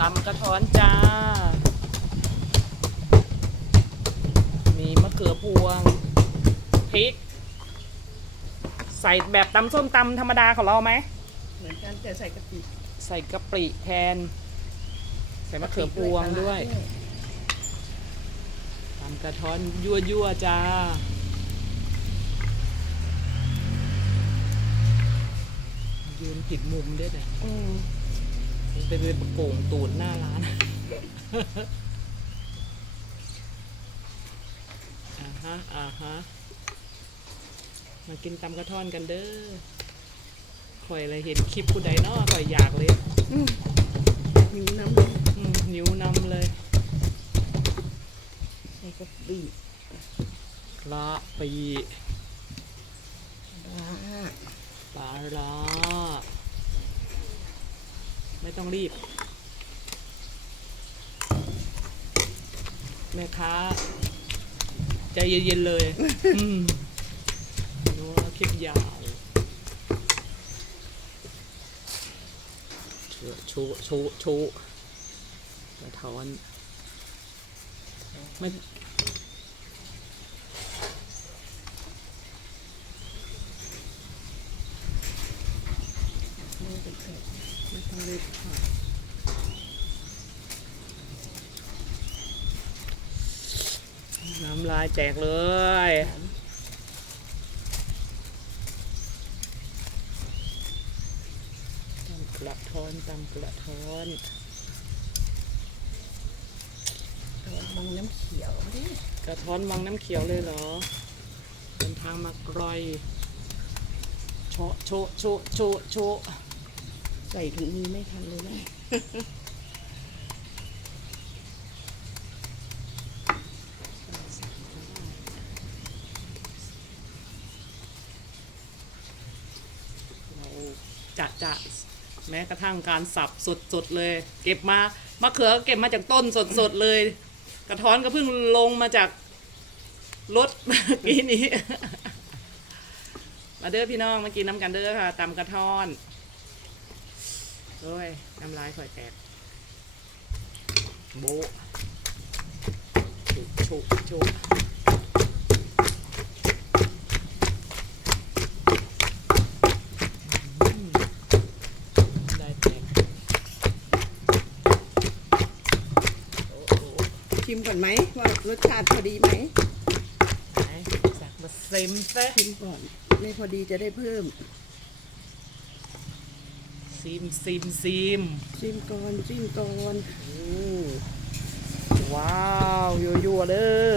ตำกระท้อนจ้า มีมะเขือพวงพริก ใส่แบบตำส้มตำธรรมดาของเราไหม เหมือนกันแต่ใส่กะปิใส่กะปิแทน ใส่มะเขือพวงด้วยตำกระท้อนยั่วยั่วๆจ้า ยืนผิดมุมด้วยเนี่ยอืม ไปเป็นประโก่งตูดหน้าร้านอ่าฮะอ่าฮะมากินตำกระท่อนกันเด้อข่อยอะไรเห็นคลิปผู้ใดเนาะข่อยอยากเลยหิวน้ำเลยอืมนิ้วนำเลยใส่กะปิละปีปลาปลาละ ไม่ต้องรีบ แม่ค้า ใจเย็นๆเลย อืมนัวคลิปยาวชูชูชูกระท้อน ไม่ ม่เป็นไรไม่ต้องรีบค่ะน้ำลายแตกเลยตำกระท้อนตำกระท้อนตัวมองน้ำเขียวดิกระท้อนวังน้ำเขียวเลยเหรอเดินทางมากรอยโชะโชะโชะโชะโชะ ใส่ถุงมือไม่ทันเลยนะเราจะจะแม้กระทั่งการสับสดๆเลย เก็บมามะเขือเก็บมาจากต้นสดๆเลย กระท้อนก็เพิ่งลงมาจากรถเมื่อกี้นี้ มาเด้อพี่น้องมากินน้ำกันเด้อค่ะตำกระท้อน โอ้ยน้ำลายข่อยแตก โบะชุบชุบชุบอืมได้แตกโอ้โหชิมก่อนไหมว่ารสชาติพอดีไหมไหนสักมาเซ็มซะชิมก่อนไม่พอดีจะได้เพิ่ม ซิมซิมซิมชิมก่อนชิมก่อนโอ้ว้าวยัวยัวๆเด้อ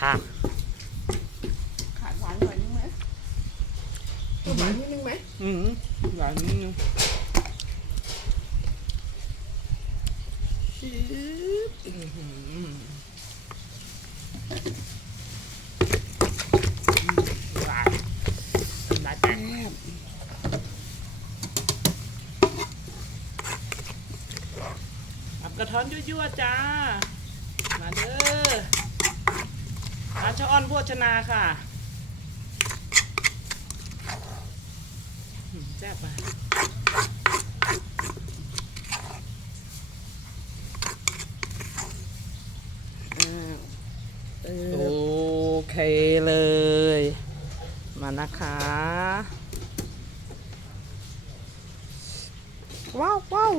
ฮะขาดหวานหน่อยนึงไหมตัวหวานนิดนึงไหมอืมหวานนิดนึงชืบอื้อหือหวานน้ำลายแตก แซ่บ อับ กระท้อนยั่วๆจ้า มาเด้อร้านชะอ้อนโภชนาค่ะแซ่บป่ะอ้าโออเคเลย มานะคะ ว้าวว้าว